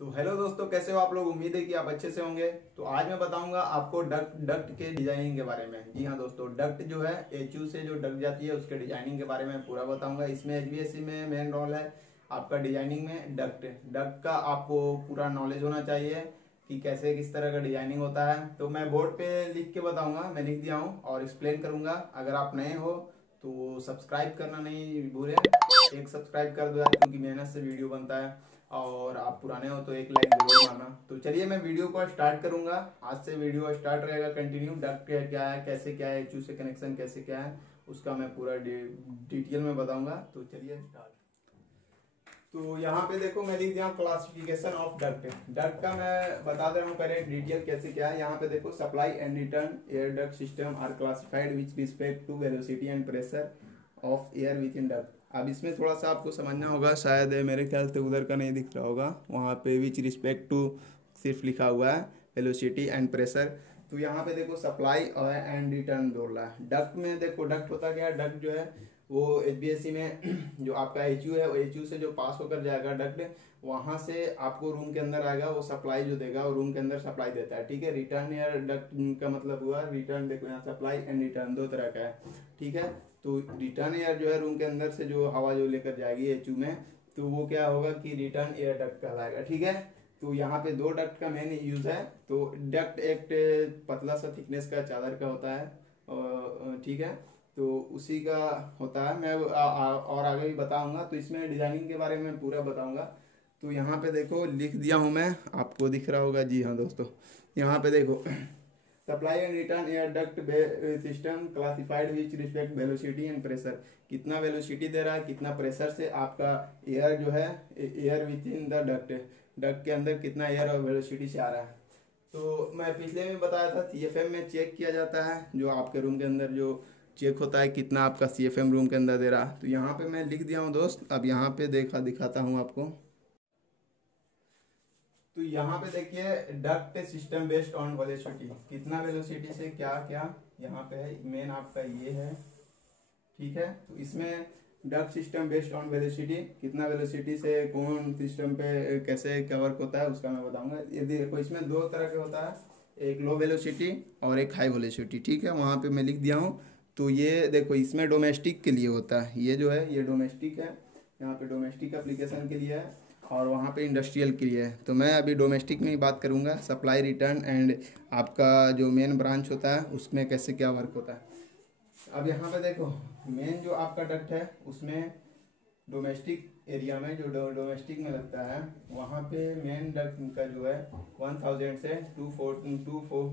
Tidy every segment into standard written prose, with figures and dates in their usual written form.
तो हेलो दोस्तों, कैसे हो आप लोग। उम्मीद है कि आप अच्छे से होंगे। तो आज मैं बताऊंगा आपको डक्ट डक्ट के डिजाइनिंग के बारे में। जी हाँ दोस्तों, डक्ट जो है एचयू से जो डक्ट जाती है उसके डिजाइनिंग के बारे में पूरा बताऊंगा। इसमें एचवीएसी में मेन रोल है आपका डिजाइनिंग में डक्ट डक्ट का आपको पूरा नॉलेज होना चाहिए कि कैसे किस तरह का डिजाइनिंग होता है। तो मैं बोर्ड पे लिख के बताऊंगा, मैं लिख दिया हूँ और एक्सप्लेन करूंगा। अगर आप नए हो तो सब्सक्राइब करना नहीं भूलें, एक सब्सक्राइब कर दो यार, क्योंकि मेहनत से वीडियो बनता है। और आप पुराने हो तो एक लाइक जरूर मारना। तो चलिए मैं वीडियो को स्टार्ट करूंगा। आज से वीडियो स्टार्ट रहेगा कंटिन्यू। डक्ट क्या है, कैसे क्या है, एचयू से कनेक्शन कैसे क्या है, उसका मैं पूरा डिटेल में बताऊंगा। तो चलिए स्टार्ट। तो यहाँ पे देखो मैं लिख दिया क्लासिफिकेशन ऑफ डक्ट। डक्ट का मैं बता दे रहा हूँ पहले डिटेल कैसे क्या है। यहाँ पे देखो supply and return air duct system are classified which respect to velocity and pressure of air within duct. अब इसमें थोड़ा सा आपको समझना होगा, शायद मेरे ख्याल से उधर का नहीं दिख रहा होगा, वहाँ पे विच रिस्पेक्ट टू सिर्फ लिखा हुआ है वेलोसिटी एंड प्रेशर। तो यहाँ पे देखो सप्लाई एंड रिटर्न बोल रहा है। डक्ट में देखो डक्ट होता क्या है, डक्ट जो है वो एचबीएससी में जो आपका एचयू है, वो एचयू से जो पास होकर जाएगा डक्ट, वहां से आपको रूम के अंदर आएगा, वो सप्लाई जो देगा वो रूम के अंदर सप्लाई देता है। ठीक है। रिटर्न एयर डक्ट का मतलब हुआ रिटर्न। देखो यहाँ सप्लाई एंड रिटर्न दो तरह का है। ठीक है। तो रिटर्न एयर जो है रूम के अंदर से जो हवा जो लेकर जाएगी एचयू में, तो वो क्या होगा कि रिटर्न एयर डक्ट कहलाएगा। ठीक है। तो यहाँ पे दो डक्ट का मेन यूज है। तो डक्ट एक पतला सा थिकनेस का चादर का होता है। ठीक है। तो उसी का होता है। मैं और आगे भी बताऊंगा। तो इसमें डिजाइनिंग के बारे में पूरा बताऊंगा। तो यहाँ पे देखो लिख दिया हूँ मैं, आपको दिख रहा होगा। जी हाँ दोस्तों, यहाँ पे देखो supply and return air duct system classified which respect velocity and pressure. कितना वेलोसिटी दे रहा है, कितना प्रेशर से आपका एयर जो है, air with in the duct, duct के अंदर कितना एयर और वेलोसिटी से आ रहा है। तो मैं पिछले में बताया था सीएफएम में चेक किया जाता है, जो आपके रूम के अंदर जो चेक होता है कितना आपका सीएफएम रूम के अंदर दे रहा। तो यहाँ पे मैं लिख दिया हूँ दोस्त। अब यहाँ पे दिखाता हूँ आपको। तो यहाँ पे देखिए duct system based on velocity, कितना वेलोसिटी से क्या क्या यहाँ पे है, मेन आपका ये है। ठीक है। तो इसमें duct system based on velocity, कितना वेलोसिटी से कौन सिस्टम पे कैसे क्या वर्क होता है उसका मैं बताऊंगा। ये देखो इसमें दो तरह का होता है, एक लो वेलोसिटी और एक हाई वेलोसिटी। ठीक है। वहाँ पे मैं लिख दिया हूँ। तो ये देखो इसमें डोमेस्टिक के लिए होता है, ये जो है ये डोमेस्टिक है, यहाँ पे डोमेस्टिक एप्लीकेशन के लिए है, और वहाँ पे इंडस्ट्रियल के लिए है। तो मैं अभी डोमेस्टिक में ही बात करूँगा। सप्लाई रिटर्न एंड आपका जो मेन ब्रांच होता है उसमें कैसे क्या वर्क होता है। अब यहाँ पे देखो मेन जो आपका डक्ट है उसमें डोमेस्टिक एरिया में, जो डोमेस्टिक में लगता है, वहाँ पे मेन डक्ट का जो है 1000 से 2400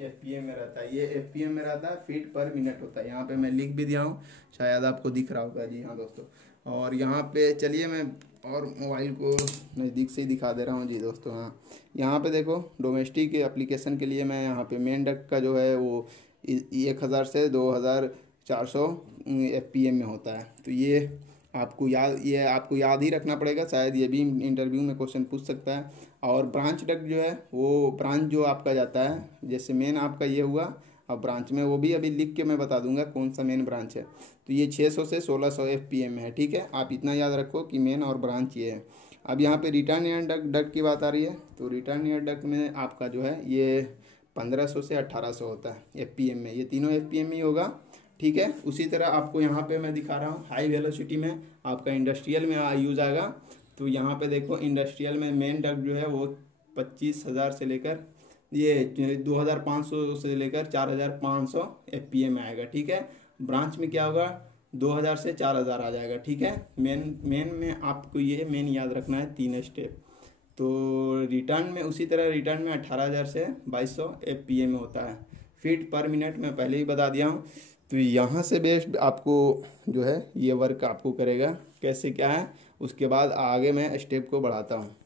एफपीएम में रहता है। ये एफपीएम में रहता है, फीट पर मिनट होता है। यहाँ पे मैं लिख भी दिया हूँ, शायद आपको दिख रहा होगा। जी हाँ दोस्तों। और यहाँ पे चलिए मैं और मोबाइल को नज़दीक से ही दिखा दे रहा हूँ। जी दोस्तों, हाँ यहाँ पे देखो डोमेस्टिक एप्लीकेशन के लिए मैं यहाँ पे मेन डक्ट का जो है वो 1000 से 2400 एफपीएम में होता है। तो ये आपको याद ही रखना पड़ेगा, शायद ये भी इंटरव्यू में क्वेश्चन पूछ सकता है। और ब्रांच डक्ट जो है वो ब्रांच जो आपका जाता है, जैसे मेन आपका ये हुआ, अब ब्रांच में वो भी अभी लिख के मैं बता दूंगा कौन सा मेन ब्रांच है। तो ये 600 से 1600 एफपीएम में है। ठीक है। आप इतना याद रखो कि मेन और ब्रांच ये है। अब यहाँ पे रिटर्न एयर डक्ट की बात आ रही है। तो रिटर्न एयर डक्ट में आपका जो है ये 1500 से 1800 होता है एफपीएम में। ये तीनों एफपीएम में ही होगा। ठीक है। उसी तरह आपको यहाँ पे मैं दिखा रहा हूँ हाई वेलोसिटी में आपका इंडस्ट्रियल में यूज आएगा। तो यहाँ पे देखो इंडस्ट्रियल में मेन डक्ट जो है वो 25,000 से लेकर ये 2500 से लेकर 4500 एफपीएम में आएगा। ठीक है। ब्रांच में क्या होगा 2000 से 4000 आ जाएगा। ठीक है। मेन में आपको ये मेन याद रखना है, 3 स्टेप। तो रिटर्न में उसी तरह रिटर्न में 18,000 से 2200 एफपीएम में होता है। फीट पर मिनट में पहले ही बता दिया हूँ। तो यहाँ से बेस्ड आपको जो है ये वर्क आपको करेगा कैसे क्या है, उसके बाद आगे मैं स्टेप को बढ़ाता हूँ।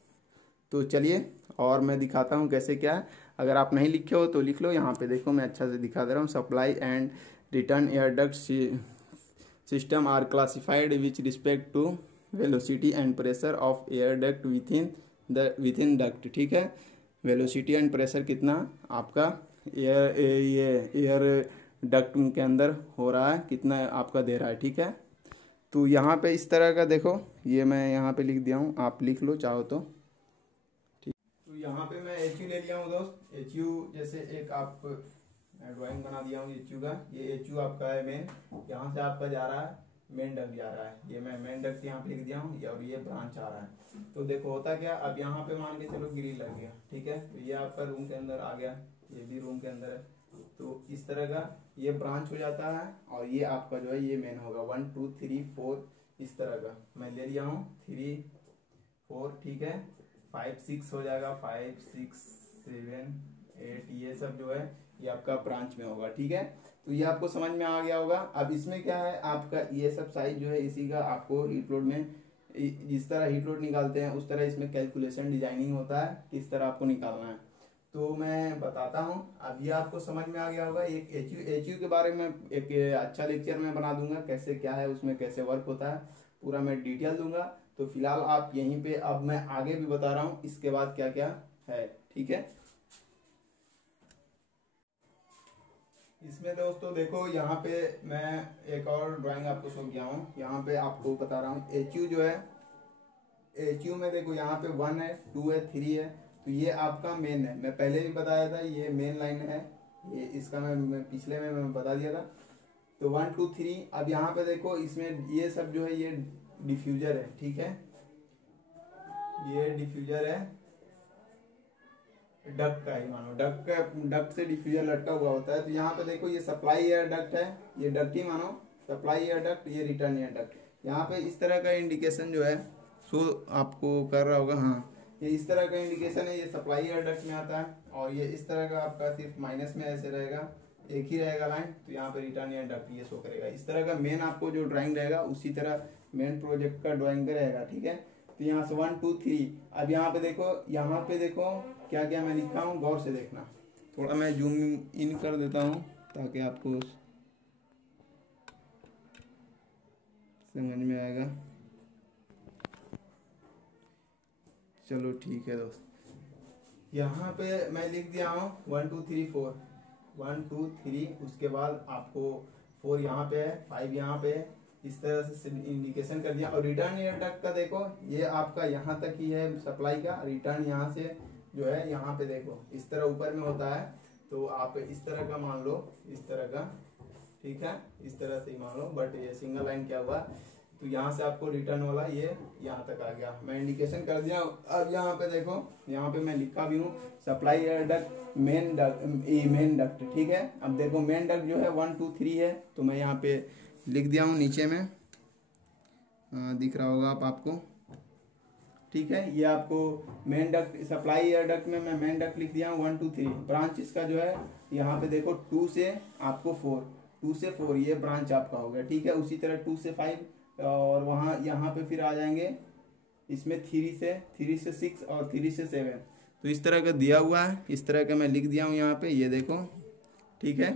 तो चलिए और मैं दिखाता हूँ कैसे क्या है। अगर आप नहीं लिखे हो तो लिख लो। यहाँ पे देखो मैं अच्छा से दिखा दे रहा हूँ। Supply and return air duct system are classified which respect to velocity and pressure of air duct within duct. ठीक है। वेलोसिटी एंड प्रेशर कितना आपका एयर डक्ट के अंदर हो रहा है, कितना आपका दे रहा है। ठीक है। तो यहाँ पे इस तरह का देखो, ये मैं यहाँ पे लिख दिया हूँ, आप लिख लो चाहो तो। ठीक, तो यहाँ पे मैं HU ले लिया हूँ दोस्त। HU जैसे एक आप ड्राइंग बना दिया हूँ HU का। ये HU आपका है मेन, यहाँ से आपका जा रहा है मेन डक्ट जा रहा है, ये मैं मेन डक्ट यहाँ पे लिख दिया हूँ, और ये ब्रांच आ रहा है। तो देखो होता क्या, अब यहाँ पे मान के चलो ग्रिल लग गया, ठीक है, तो ये आपका रूम के अंदर आ गया, ये भी रूम के अंदर है। तो इस तरह का ये ब्रांच हो जाता है, और ये आपका जो है ये मेन होगा। 1 2 3 4 इस तरह का मैं ले लिया हूँ, 3 4, ठीक है, 5 6 हो जाएगा, 5 6 7 8, ये सब जो है ये आपका ब्रांच में होगा, ठीक है। तो ये आपको समझ में आ गया होगा। अब इसमें क्या है, आपका ये सब साइज जो है इसी का आपको हीट लोड में, जिस तरह हीट लोड निकालते हैं उस तरह इसमें कैलकुलेशन डिजाइनिंग होता है, किस तरह आपको निकालना है तो मैं बताता हूँ। अब ये आपको समझ में आ गया होगा। एक HU के बारे में एक अच्छा लेक्चर मैं बना दूंगा, कैसे क्या है उसमें, कैसे वर्क होता है, पूरा मैं डिटेल दूंगा। तो फिलहाल आप यहीं पे, अब मैं आगे भी बता रहा हूँ इसके बाद क्या क्या है, ठीक है। इसमें दोस्तों देखो, यहाँ पे मैं एक और ड्राइंग आपको शो किया हूँ, यहाँ पे आपको बता रहा हूँ। HU जो है, HU में देखो यहाँ पे 1 है, 2 है, 3 है, तो ये आपका मेन है। मैं पहले भी बताया था ये मेन लाइन है, ये इसका मैं पिछले में मैं बता दिया था। तो 1 2 3, अब यहाँ पे देखो इसमें ये सब जो है ये डिफ्यूजर है, ठीक है, ये डिफ्यूजर है डक्ट का ही मानो, डक्ट से डिफ्यूजर लटका हुआ होता है। तो यहाँ पे देखो ये सप्लाई एयर डक्ट है, ये डक्ट ही मानो, सप्लाई एयर डक्ट, ये रिटर्न एयर डक्ट। यहाँ पे इस तरह का इंडिकेशन जो है सो आपको कर रहा होगा, हाँ ये इस तरह का इंडिकेशन है, ये सप्लाई एयर डक्ट में आता है। और ये इस तरह का आपका सिर्फ माइनस में ऐसे रहेगा, एक ही रहेगा लाइन, तो यहाँ पे रिटर्न एयर डक्ट ये शो करेगा। इस तरह का मेन आपको जो ड्राइंग रहेगा उसी तरह मेन प्रोजेक्ट का ड्राइंग का रहेगा, ठीक है। तो यहाँ से 1 2 3, अब यहाँ पे देखो क्या क्या मैं लिखा हूँ, गौर से देखना। थोड़ा मैं जूम इन कर देता हूँ ताकि आपको समझ में आएगा। चलो ठीक है दोस्त, यहाँ पे मैं लिख दिया हूँ 1 2 3 4, 1 2 3, उसके बाद आपको 4 यहाँ पे है, 5 यहाँ पे है, इस तरह से इंडिकेशन कर दिया। और रिटर्न एयर डक्ट का देखो, ये आपका यहाँ तक ही है सप्लाई का, रिटर्न यहाँ से जो है यहाँ पे देखो इस तरह ऊपर में होता है। तो आप इस तरह का मान लो, इस तरह का, ठीक है, इस तरह से ही मान लो। बट ये सिंगल लाइन क्या हुआ, तो यहाँ से आपको रिटर्न वाला ये यहाँ तक आ गया, मैं इंडिकेशन कर दिया। अब यहाँ पे देखो, यहाँ पे मैं लिखा भी हूँ supply air duct, main duct, ठीक है। अब देखो मेन डक्ट जो है 1 2 3 है, तो मैं यहाँ पे लिख दिया हूँ नीचे में, दिख रहा होगा आपको, ठीक है। ये आपको main duct, supply air duct में मैं मेन डक्ट लिख दिया हूँ 1 2 3। ब्रांच इसका जो है यहाँ पे देखो 2 से आपको 4, 2 से 4 ये ब्रांच आपका हो गया, ठीक है। उसी तरह 2 से 5, और वहाँ यहाँ पे फिर आ जाएंगे इसमें 3 से 6 और 3 से 7। तो इस तरह का दिया हुआ है, इस तरह का मैं लिख दिया हूँ यहाँ पे, ये देखो, ठीक है,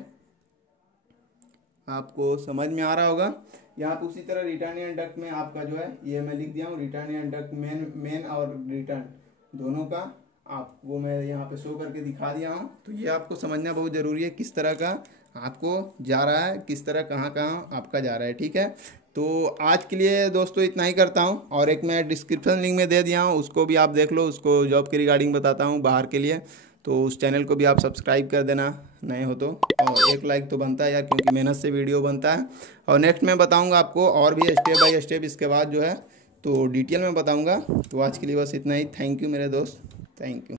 आपको समझ में आ रहा होगा। यहाँ पे उसी तरह रिटर्न एयर डक्ट में आपका जो है ये मैं लिख दिया हूँ, रिटर्न एयर डक्ट मेन और रिटर्न दोनों का आपको मैं यहाँ पे शो करके दिखा दिया हूँ। तो ये आपको समझना बहुत ज़रूरी है, किस तरह का आपको जा रहा है, किस तरह कहाँ कहाँ आपका जा रहा है, ठीक है। तो आज के लिए दोस्तों इतना ही करता हूँ, और एक मैं डिस्क्रिप्शन लिंक में दे दिया हूँ, उसको भी आप देख लो, उसको जॉब के रिगार्डिंग बताता हूँ बाहर के लिए। तो उस चैनल को भी आप सब्सक्राइब कर देना नए हो तो, और एक लाइक तो बनता है यार, क्योंकि मेहनत से वीडियो बनता है। और नेक्स्ट मैं बताऊंगा आपको और भी स्टेप बाय स्टेप इसके बाद जो है तो डिटेल में बताऊंगा। तो आज के लिए बस इतना ही। थैंक यू मेरे दोस्त, थैंक यू।